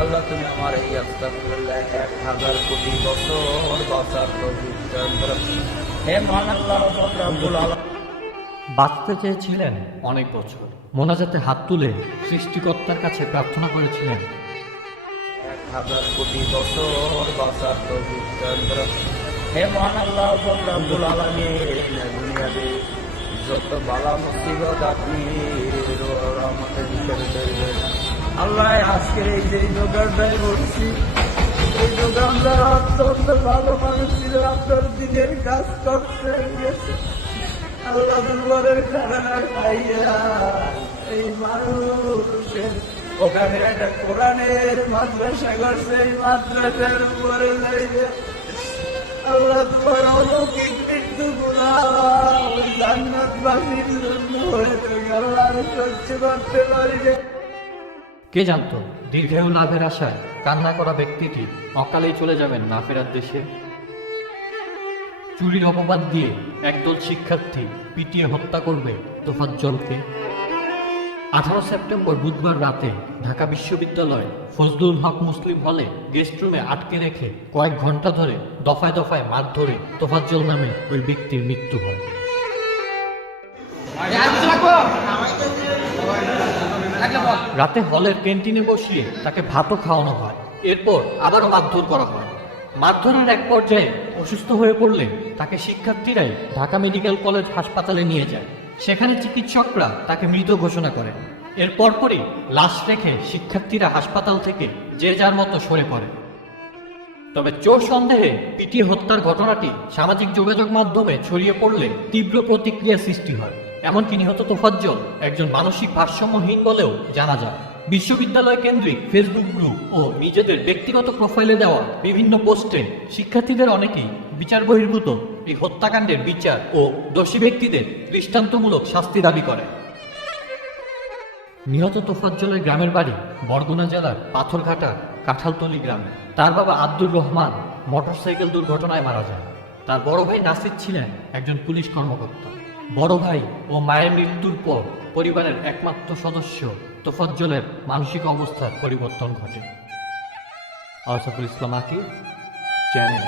আল্লাহ তুমি আমার এই আস্তাগফিরুল্লাহ 1000 কোটি বছর বাঁচার তৌফিক দান করো। হে মহান আল্লাহ রাব্বুল আলামিন। বাঁচতে চেয়েছিলেন অনেক বছর, মোনাজাতে হাত তুলে সৃষ্টিকর্তার কাছে প্রার্থনা করেছিলেন 1000 কোটি বছর বাঁচার তৌফিক দান করো। হে মহান আল্লাহ রাব্বুল আলামিন, দুনিয়াতে যত বালা মুসিবত আপনি রহমতের ভিতরে দেবেন। আল্লাহ আজকের এই যে দোকানদার বলছি, এই দোকানদার অত্যন্ত ভালো মানুষ ছিল, আপনার দিনের কাজ করতে গেছে। আল্লাহ দুর্বারের খানা খাইয়া এই মানুষের ওখানে একটা কোরআনের মাদ্রাসা করছে, এই মাদ্রাসার উপরে যাইবে আল্লাহ তোমার অলৌকিক মৃত্যু গুলা জান্নাতবাসীর জন্য হয়ে থাকে। আল্লাহ সহ্য করতে পারি। কে জানতো দীর্ঘায়ু লাভের আশায় কান্না করা ব্যক্তিটি অকালেই চলে যাবেন না ফেরার দেশে। চুরির অপবাদ দিয়ে একদল শিক্ষার্থী পিটিয়ে হত্যা করবে তোফাজ্জলকে। 18 সেপ্টেম্বর বুধবার রাতে ঢাকা বিশ্ববিদ্যালয় ফজলুল হক মুসলিম হলে গেস্ট রুমে আটকে রেখে কয়েক ঘন্টা ধরে দফায় দফায় মারধরে তোফাজ্জল নামে ওই ব্যক্তির মৃত্যু হয়। রাতে হলের ক্যান্টিনে বসিয়ে তাকে ভাতও খাওয়ানো হয়, এরপর আবারও মারধর করা হয়। মারধরের এক পর্যায়ে অসুস্থ হয়ে পড়লে তাকে শিক্ষার্থীরাই ঢাকা মেডিকেল কলেজ হাসপাতালে নিয়ে যায়। সেখানে চিকিৎসকরা তাকে মৃত ঘোষণা করেন। এর পরপরই লাশ রেখে শিক্ষার্থীরা হাসপাতাল থেকে যে যার মতো সরে পড়ে। তবে চোর সন্দেহে পিটিয়ে হত্যার ঘটনাটি সামাজিক যোগাযোগ মাধ্যমে ছড়িয়ে পড়লে তীব্র প্রতিক্রিয়া সৃষ্টি হয়। এমনকি নিহত তোফাজ্জল একজন মানসিক ভারসাম্যহীন বলেও জানা যায়। বিশ্ববিদ্যালয় কেন্দ্রিক ফেসবুক গ্রুপ ও নিজেদের ব্যক্তিগত প্রোফাইলে দেওয়া বিভিন্ন পোস্টে শিক্ষার্থীদের অনেকেই বিচার বহির্ভূত এই হত্যাকাণ্ডের বিচার ও দোষী ব্যক্তিদের দৃষ্টান্তমূলক শাস্তি দাবি করে। নিহত তোফাজ্জলের গ্রামের বাড়ি বরগুনা জেলার পাথরঘাটার কাঁঠালতলী গ্রামে। তার বাবা আব্দুর রহমান মোটরসাইকেল দুর্ঘটনায় মারা যায়। তার বড় ভাই নাসির ছিলেন একজন পুলিশ কর্মকর্তা। বড় ভাই ও মায়ের মৃত্যুর পর পরিবারের একমাত্র সদস্য তোফাজ্জলের মানসিক অবস্থার পরিবর্তন ঘটে। আসাদুল ইসলাম আকিব, চ্যানেল।